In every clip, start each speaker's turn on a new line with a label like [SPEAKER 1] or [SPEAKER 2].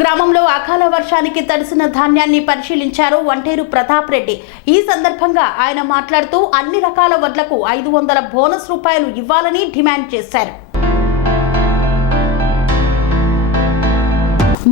[SPEAKER 1] గ్రామంలో అకాల వర్షానికి తడిసిన ధాన్యాన్ని పరిశీలించారు వంటేరు ప్రతాప్ రెడ్డి. ఈ సందర్భంగా ఆయన మాట్లాడుతూ అన్ని రకాల వడ్లకు ఐదు వందల బోనస్ రూపాయలు ఇవ్వాలని డిమాండ్ చేశారు.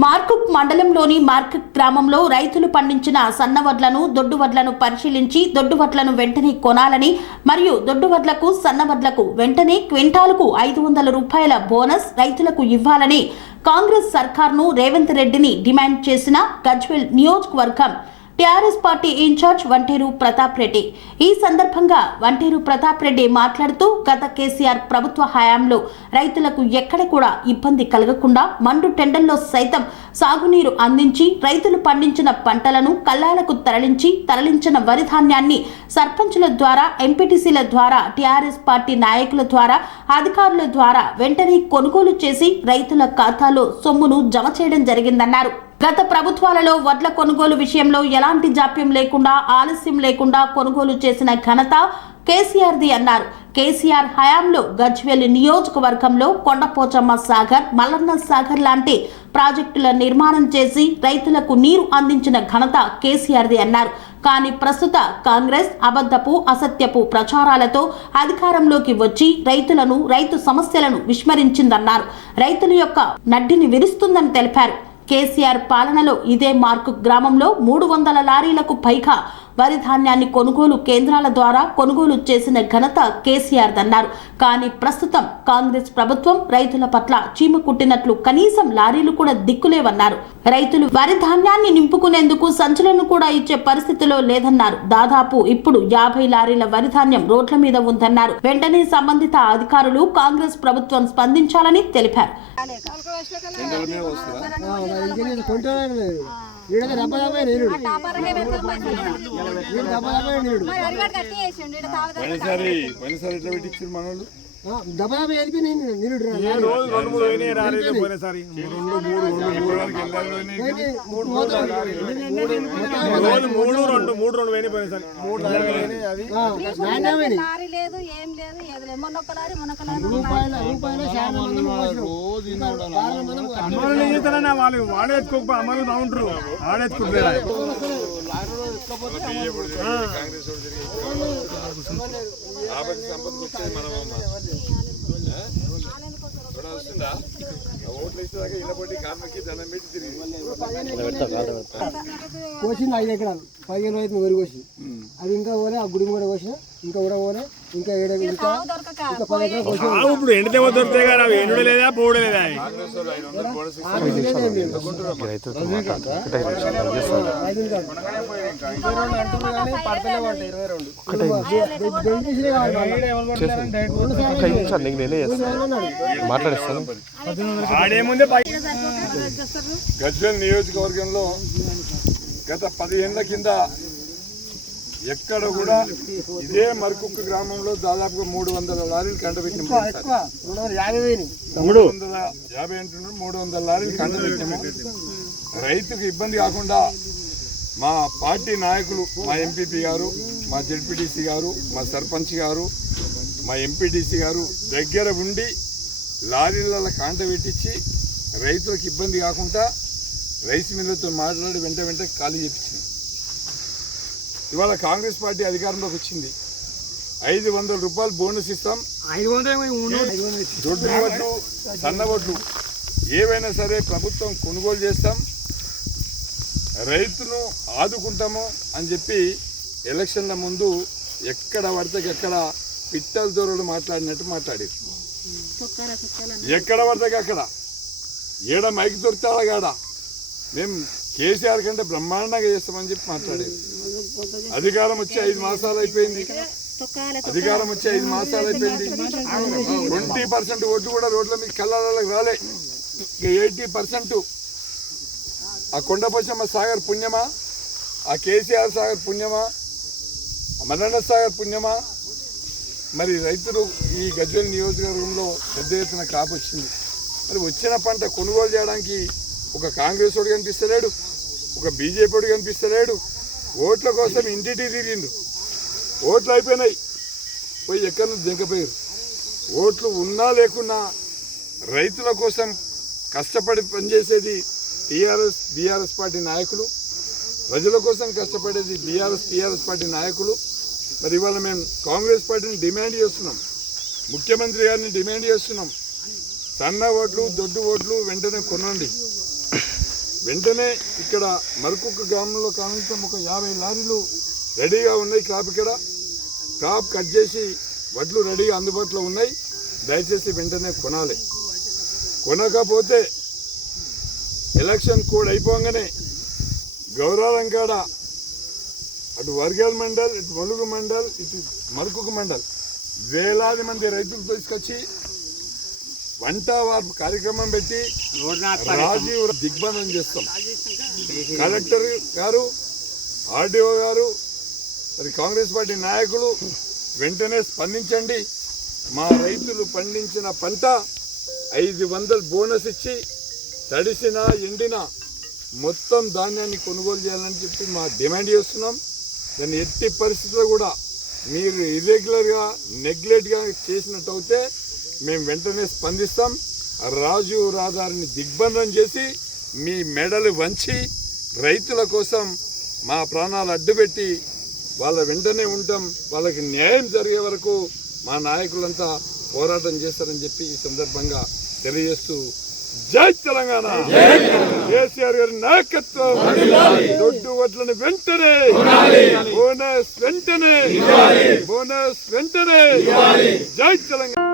[SPEAKER 1] మార్కుక్ మండలంలోని మార్కుక్ గ్రామంలో రైతులు పండించిన సన్న వడ్లను దొడ్డు వడ్లను పరిశీలించి దొడ్డు వడ్లను వెంటనే కొనాలని మరియు దొడ్డు వడ్లకు సన్న వడ్లకు వెంటనే క్వింటాలకు ఐదు వందల రూపాయల బోనస్ రైతులకు ఇవ్వాలని కాంగ్రెస్ సర్కార్ను రేవంత్ రెడ్డిని డిమాండ్ చేసిన గజ్వెల్ నియోజకవర్గం TRS party in-charge Vanteru Pratap Reddy. ఈ సందర్భంగా వంటేరు ప్రతాప్ రెడ్డి మాట్లాడుతూ గత కేసీఆర్ ప్రభుత్వ హయాంలో రైతులకు ఎక్కడ కూడా ఇబ్బంది కలగకుండా మండు టెండల్లో సైతం సాగునీరు అందించి రైతులు పండించిన పంటలను కల్లాలకు తరలించి తరలించిన వరి ధాన్యాన్ని సర్పంచుల ద్వారా ఎంపీటీసీల ద్వారా టీఆర్ఎస్ పార్టీ నాయకుల ద్వారా అధికారుల ద్వారా వెంటనే కొనుగోలు చేసి రైతుల ఖాతాలో సొమ్మును జమ చేయడం జరిగిందన్నారు. గత ప్రభుత్వాలలో వడ్ల కొనుగోలు విషయంలో ఎలాంటి జాప్యం లేకుండా ఆలస్యం లేకుండా కొనుగోలు చేసిన ఘనత కేసీఆర్ది అన్నారు. కేసీఆర్ హయాంలో గజ్వేలి నియోజకవర్గంలో కొండపోచమ్మ సాగర్ మల్లన్న సాగర్ లాంటి ప్రాజెక్టుల నిర్మాణం చేసి రైతులకు నీరు అందించిన ఘనత కేసీఆర్ది అన్నారు. కానీ ప్రస్తుత కాంగ్రెస్ అబద్ధపు అసత్యపు ప్రచారాలతో అధికారంలోకి వచ్చి రైతులను రైతు సమస్యలను విస్మరించిందన్నారు. రైతుల యొక్క నడ్డిని విరుస్తుందని తెలిపారు. కేసీఆర్ పాలనలో ఇదే మార్కు గ్రామంలో మూడు వందల లారీలకు పైగా వరి ధాన్యాన్ని కొనుగోలు కేంద్రాల ద్వారా కొనుగోలు చేసిన ఘనత కేసీఆర్ దన్నారు. కానీ ప్రస్తుతం కాంగ్రెస్ ప్రభుత్వం రైతుల పట్ల చీమ కుట్టినట్లు కనీసం లారీలు కూడా దిక్కులేవన్నారు. రైతులు వరి ధాన్యాన్ని నింపుకునేందుకు సంచులను కూడా ఇచ్చే పరిస్థితిలో లేదన్నారు. దాదాపు ఇప్పుడు యాభై లారీల వరి ధాన్యం రోడ్ల మీద ఉందన్నారు. వెంటనే సంబంధిత అధికారులు కాంగ్రెస్ ప్రభుత్వం స్పందించాలని తెలిపారు.
[SPEAKER 2] ఈడైతే డబ్బా డబ్బా నీడు డబ్బా డబ్బా
[SPEAKER 3] ఎట్లా పెట్టించారు మన వాళ్ళు
[SPEAKER 2] నేను నీడు
[SPEAKER 3] రోజు రెండు మూడు రెండు మూడు రెండు పోయినాయి పోయినసారి.
[SPEAKER 4] లేదు ఏం లేదు ఏది లేదు. మొన్న ఒక లారీ మొన్న ఒక లారీ
[SPEAKER 2] రూపాయల రూపాయల చాలా మంది మోసినాం. చాలా మంది మోసినాం.
[SPEAKER 3] అమ్మలు చేస్తారన్నా వాళ్ళు? వాడే ఎత్తుకుంటారు ఓట్లు ఇచ్చేదాకా పట్టి దండం పెట్టి తిరిగి.
[SPEAKER 2] కోసింది ఐదు ఎకరాలు. పదిహేను రైతు వరి కోసి అది ఇంకా పోలే ఆ గుడి కూడా కోసిన ఇంకా కూడా పోలే. ఇంకా ఏడ
[SPEAKER 3] ఇప్పుడు ఎండితే దొరుకుతాయి కదా అవి ఎండు లేదా పోవడం లేదా?
[SPEAKER 5] నీకు నేనే చేస్తాను మాట్లాడిస్తాను
[SPEAKER 3] గజ్వెల్ నియోజకవర్గంలో గత పదిహేళ్ళ కింద ఎక్కడ కూడా ఇదే మరకుక్క గ్రామంలో దాదాపుగా మూడు వందల లారీలు
[SPEAKER 2] వేలు
[SPEAKER 3] మూడు వందల యాభై అంటున్నారు మూడు వందల లారీలు కంటపెట్టాము రైతుకు ఇబ్బంది కాకుండా మా పార్టీ నాయకులు మా ఎంపీపీ గారు మా జెడ్పీటీసీ గారు మా సర్పంచ్ గారు మా ఎంపీటీసీ గారు దగ్గర ఉండి లారీల కాంట పెట్టించి రైతులకు ఇబ్బంది కాకుండా రైస్ మిల్లతో మాట్లాడి వెంట వెంట ఖాళీ చేపించింది ఇవాళ కాంగ్రెస్ పార్టీ అధికారంలోకి వచ్చింది. ఐదు వందల రూపాయలు బోనస్ ఇస్తాం. దొడ్డు వడ్లు సన్న వడ్లు ఏవైనా సరే ప్రభుత్వం కొనుగోలు చేస్తాం. రైతును ఆదుకుంటాము అని చెప్పి ఎలక్షన్ల ముందు ఎక్కడ పడితే ఎక్కడ పిట్టల దొరలు మాట్లాడినట్టు మాట్లాడారు. ఎక్కడ పడితే అక్కడ. ఏడ మైకి దొరుకుతాడా గాడ మేము కేసీఆర్ కంటే బ్రహ్మాండంగా చేస్తామని చెప్పి మాట్లాడేది అధికారం వచ్చి ఐదు మాసాలు అయిపోయింది. అధికారం వచ్చి ఐదు మాసాలు అయిపోయింది. ట్వంటీ పర్సెంట్ ఓట్లు కూడా రోడ్ల మీద కళ్ళకి రాలే. Eighty percent. ఆ కొండపోచమ్మ సాగర్ పుణ్యమా? ఆ కేసీఆర్ సాగర్ పుణ్యమా? ఆ మల్లన్న సాగర్ పుణ్యమా? మరి రైతులు ఈ గజ్వేల్ నియోజకవర్గంలో పెద్ద ఎత్తున క్రాప్ వచ్చింది. మరి వచ్చిన పంట కొనుగోలు చేయడానికి ఒక కాంగ్రెస్ వాడు కనిపిస్తలేడు. ఒక బీజేపీ వాడు కనిపిస్తలేడు. ఓట్ల కోసం ఇంటిటి తిరిగిండు. ఓట్లు అయిపోయినాయి. పోయి ఎక్కడి నుంచి దింకపోయారు ఓట్లు ఉన్నా లేకున్నా రైతుల కోసం కష్టపడి పనిచేసేది టీఆర్ఎస్ బీఆర్ఎస్ పార్టీ నాయకులు. ప్రజల కోసం కష్టపడేది బీఆర్ఎస్ టీఆర్ఎస్ పార్టీ నాయకులు. మరి ఇవాళ మేము కాంగ్రెస్ పార్టీని డిమాండ్ చేస్తున్నాం. ముఖ్యమంత్రి గారిని డిమాండ్ చేస్తున్నాం. సన్న ఓట్లు దొడ్డు ఓట్లు వెంటనే కొనండి. వెంటనే ఇక్కడ మరకొక్క గ్రామంలో కనీసం ఒక యాభై లారీలు రెడీగా ఉన్నాయి క్రాప్ ఇక్కడ. క్రాప్ కట్ చేసి వడ్లు రెడీగా అందుబాటులో ఉన్నాయి. దయచేసి వెంటనే కొనాలి. కొనకపోతే ఎలక్షన్ కోడ్ అయిపోగానే గౌరాలం కాడ అటు వర్గల్ మండల్ ఇటు మలుగు మండల్ ఇటు మరుకుకు మండల్ వేలాది మంది రైతులు తీసుకొచ్చి వంట వార్పు కార్యక్రమం పెట్టి రాజీవ్ దిగ్బంధం చేస్తాం. కలెక్టర్ గారు ఆర్డీఓ గారు మరి కాంగ్రెస్ పార్టీ నాయకులు వెంటనే స్పందించండి. మా రైతులు పండించిన పంట ఐదు వందలు బోనస్ ఇచ్చి తడిసిన ఎండిన మొత్తం ధాన్యాన్ని కొనుగోలు చేయాలని చెప్పి మా డిమాండ్ చేస్తున్నాం. దాన్ని ఎట్టి పరిస్థితుల్లో కూడా మీరు ఇర్రెగ్యులర్గా నెగ్లెక్ట్గా చేసినట్టు అయితే మేము వెంటనే స్పందిస్తాం. రాజు రాధారిని దిగ్బంధం చేసి మీ మెడలు వంచి రైతుల కోసం మా ప్రాణాలు అడ్డుపెట్టి వాళ్ళ వెంటనే ఉంటాం. వాళ్ళకి న్యాయం జరిగే వరకు మా నాయకులంతా పోరాటం చేస్తారని చెప్పి ఈ సందర్భంగా తెలియజేస్తూ జై తెలంగాణ! కేసీఆర్ గారి నాయకత్వం! దొడ్డు వడ్లను వెంటనే! బోనస్ వెంటనే! బోనస్ వెంటనే! జై తెలంగాణ!